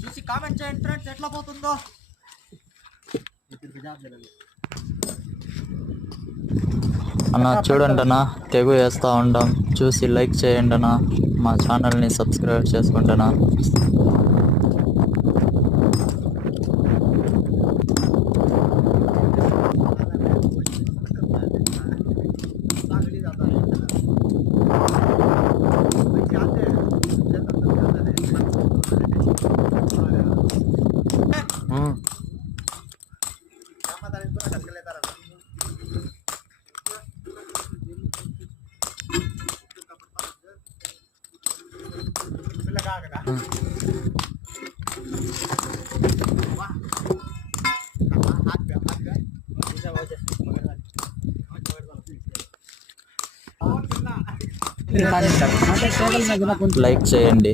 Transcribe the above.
చూసి కామెంట్ చేయండి ఫ్రెండ్స్ ఎట్లా పోతుందో. అన్న చూడండి అన్న, తెగు వేస్తూ ఉంటాం, చూసి లైక్ చేయండి అన్న, మా ఛానల్ని సబ్స్క్రైబ్ చేసుకోండి అన్న. అంటే లైక్ చేయండి.